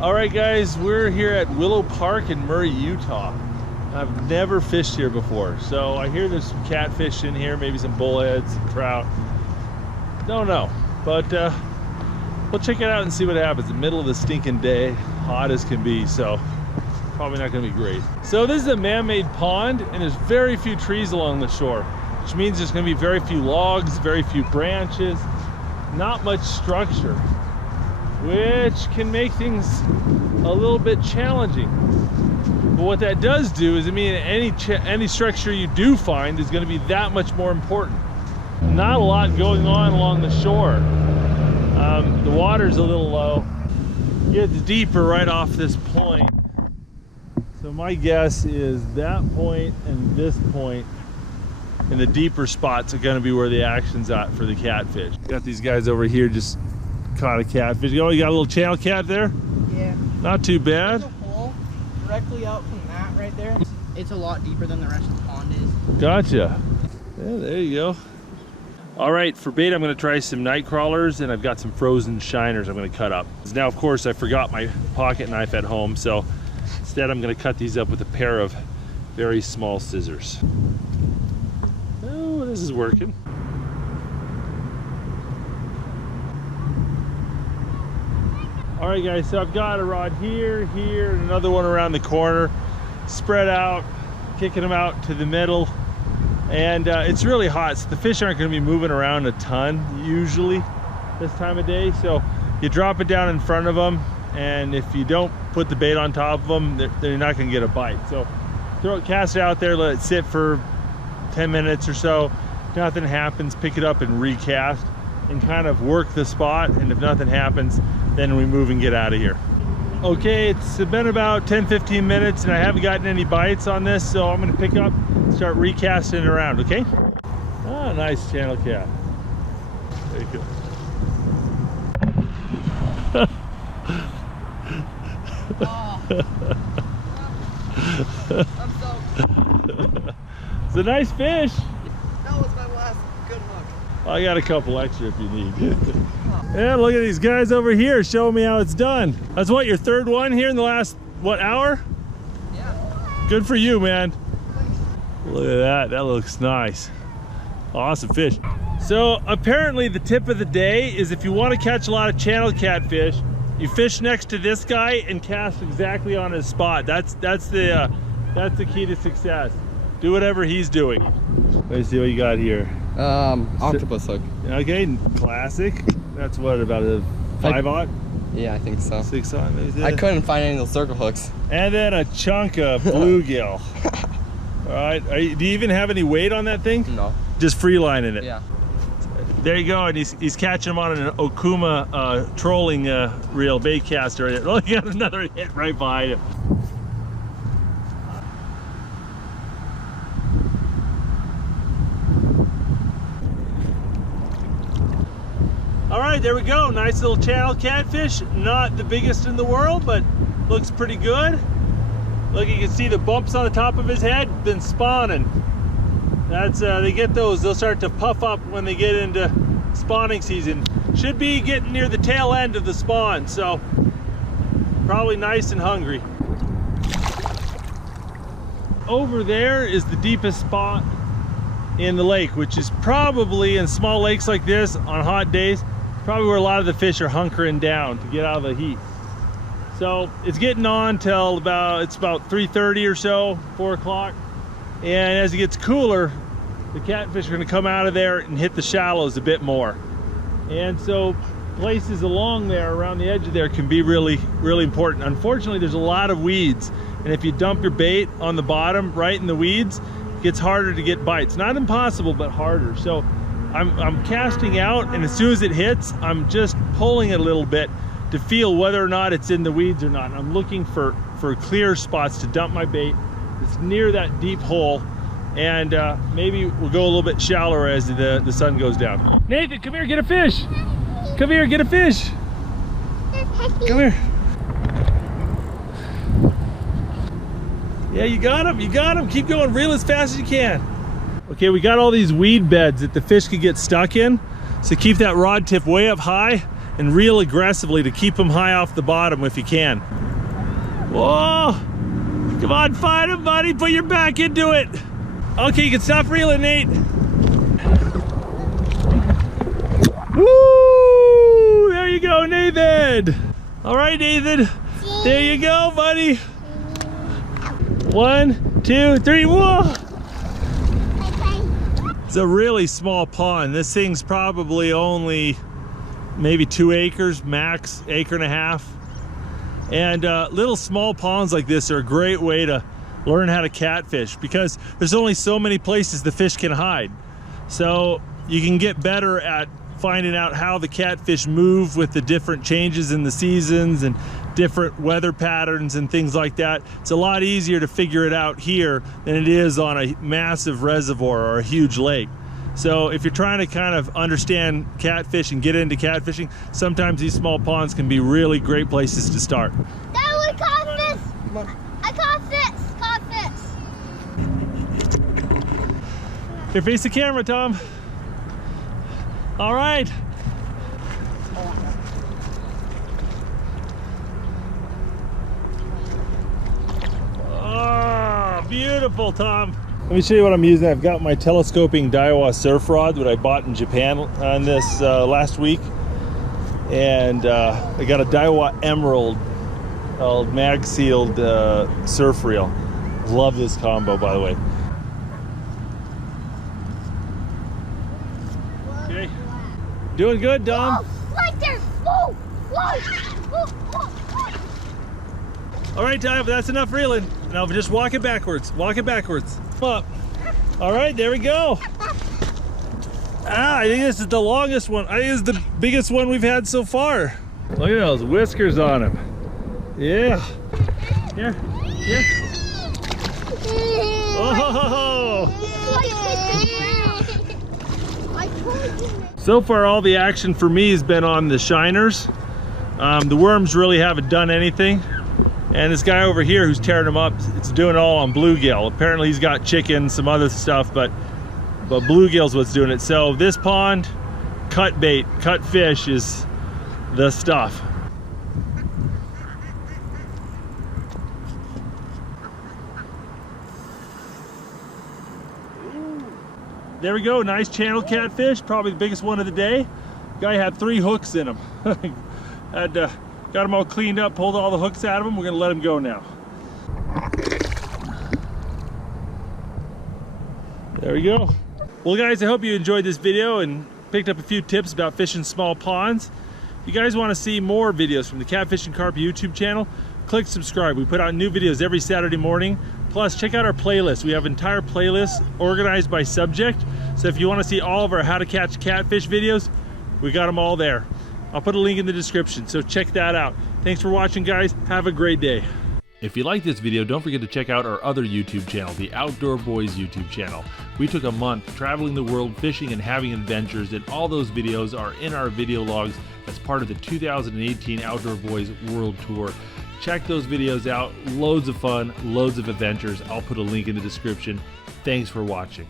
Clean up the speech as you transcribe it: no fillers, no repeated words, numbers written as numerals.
All right, guys, we're here at Willow Park in Murray, Utah. I've never fished here before, so I hear there's some catfish in here, maybe some bullheads, some trout. Don't know, but we'll check it out and see what happens. The middle of the stinking day, hot as can be, so probably not going to be great. So this is a man-made pond, and there's very few trees along the shore, which means there's going to be very few logs, very few branches, not much structure, which can make things a little bit challenging. But what that does do is, I mean, any structure you do find is going to be that much more important. Not a lot going on along the shore. The water's a little low. It gets deeper right off this point. So my guess is that point and this point in the deeper spots are going to be where the action's at for the catfish. Got these guys over here just caught a catfish. Oh, you got a little channel cat there? Yeah. Not too bad. There's a hole directly out from that right there. It's a lot deeper than the rest of the pond is. Gotcha. Yeah, there you go. All right, for bait, I'm going to try some night crawlers, and I've got some frozen shiners I'm going to cut up. Now, of course, I forgot my pocket knife at home, so instead I'm going to cut these up with a pair of very small scissors. Oh, this is working. All right, guys, so I've got a rod here, here, and another one around the corner, spread out, kicking them out to the middle. And it's really hot, so the fish aren't going to be moving around a ton usually this time of day. So you drop it down in front of them, and if you don't put the bait on top of them, they're not going to get a bite. So cast it out there, let it sit for 10 minutes or so. If nothing happens, pick it up and recast and kind of work the spot. And if nothing happens, then we move and get out of here. Okay, it's been about 10-15 minutes and I haven't gotten any bites on this, so I'm going to pick up and start recasting it around, okay? Ah, nice channel cat. There you go. I'm so... It's a nice fish. That was my last good hook. I got a couple extra if you need. Yeah, look at these guys over here showing me how it's done. That's what, your third one here in the last, what, hour? Yeah. Good for you, man. Look at that, that looks nice. Awesome fish. So apparently the tip of the day is if you want to catch a lot of channel catfish, you fish next to this guy and cast exactly on his spot. That's the key to success. Do whatever he's doing. Let's see what you got here. Octopus hook. Okay, classic. That's what, about a 5/0? Yeah, I think so. 6/0 maybe? I couldn't find any of those circle hooks. And then a chunk of bluegill. All right, do you even have any weight on that thing? No. Just free lining it? Yeah. There you go, and he's catching them on an Okuma trolling reel bait caster. Oh, he got another hit right behind him. All right, there we go. Nice little channel catfish. Not the biggest in the world, but looks pretty good. Look, you can see the bumps on the top of his head. Been spawning. That's they get those. They'll start to puff up when they get into spawning season. Should be getting near the tail end of the spawn, so probably nice and hungry. Over there is the deepest spot in the lake, which is probably in small lakes like this on hot days, probably where a lot of the fish are hunkering down to get out of the heat. So it's getting on till about 3:30 or so, 4 o'clock. And as it gets cooler, the catfish are going to come out of there and hit the shallows a bit more. And so places along there, around the edge of there, can be really, really important. Unfortunately, there's a lot of weeds. And if you dump your bait on the bottom, right in the weeds, it gets harder to get bites. Not impossible, but harder. So I'm casting out, and as soon as it hits, I'm just pulling it a little bit to feel whether or not it's in the weeds or not. And I'm looking for clear spots to dump my bait. It's near that deep hole, and maybe we'll go a little bit shallower as the sun goes down. Nathan, come here, get a fish. Come here, get a fish. Come here. Yeah, you got him, Keep going, reel as fast as you can. Okay, we got all these weed beds that the fish could get stuck in, so keep that rod tip way up high and reel aggressively to keep them high off the bottom if you can. Whoa! Come on, find him, buddy. Put your back into it. Okay, you can stop reeling, Nate. Woo! There you go, Nathan. All right, Nathan. There you go, buddy. 1, 2, 3. Whoa! It's a really small pond. This thing's probably only maybe 2 acres, max, 1.5 acres. And little small ponds like this are a great way to learn how to catfish because there's only so many places the fish can hide. So you can get better at finding out how the catfish move with the different changes in the seasons and different weather patterns and things like that. It's a lot easier to figure it out here than it is on a massive reservoir or a huge lake. So if you're trying to kind of understand catfish and get into catfishing, sometimes these small ponds can be really great places to start. That was catfish! I caught fish! Caught fish! Here, face the camera, Tom. All right. Oh, beautiful, Tom. Let me show you what I'm using. I've got my telescoping Daiwa surf rod that I bought in Japan on this last week. And I got a Daiwa Emerald mag sealed surf reel. Love this combo, by the way. Okay. Doing good, Dom? Oh, right there! Whoa! Whoa! Whoa! Whoa! All right, Tom, that's enough reeling. Now just walk it backwards. Walk it backwards. Come up. All right, there we go. I think this is the longest one. I think this is the biggest one we've had so far. Look at those whiskers on him. Yeah. Here. Here. Oh! So far, all the action for me has been on the shiners. The worms really haven't done anything. And this guy over here who's tearing them up, it's doing it all on bluegill. Apparently he's got chicken, some other stuff, but bluegill's what's doing it. So this pond, cut bait, cut fish is the stuff. There we go, nice channel catfish, probably the biggest one of the day. Guy had 3 hooks in him. Got them all cleaned up, pulled all the hooks out of them. We're gonna let him go now. There we go. Well guys, I hope you enjoyed this video and picked up a few tips about fishing small ponds. If you guys wanna see more videos from the Catfishing Carp YouTube channel, click subscribe. We put out new videos every Saturday morning. Plus, check out our playlist. We have entire playlists organized by subject. So if you wanna see all of our how to catch catfish videos, we got them all there. I'll put a link in the description, so check that out. Thanks for watching, guys. Have a great day. If you like this video, don't forget to check out our other YouTube channel, the Outdoor Boys YouTube channel. We took a month traveling the world, fishing and having adventures, and all those videos are in our video logs as part of the 2018 Outdoor Boys World Tour. Check those videos out. Loads of fun, loads of adventures. I'll put a link in the description. Thanks for watching.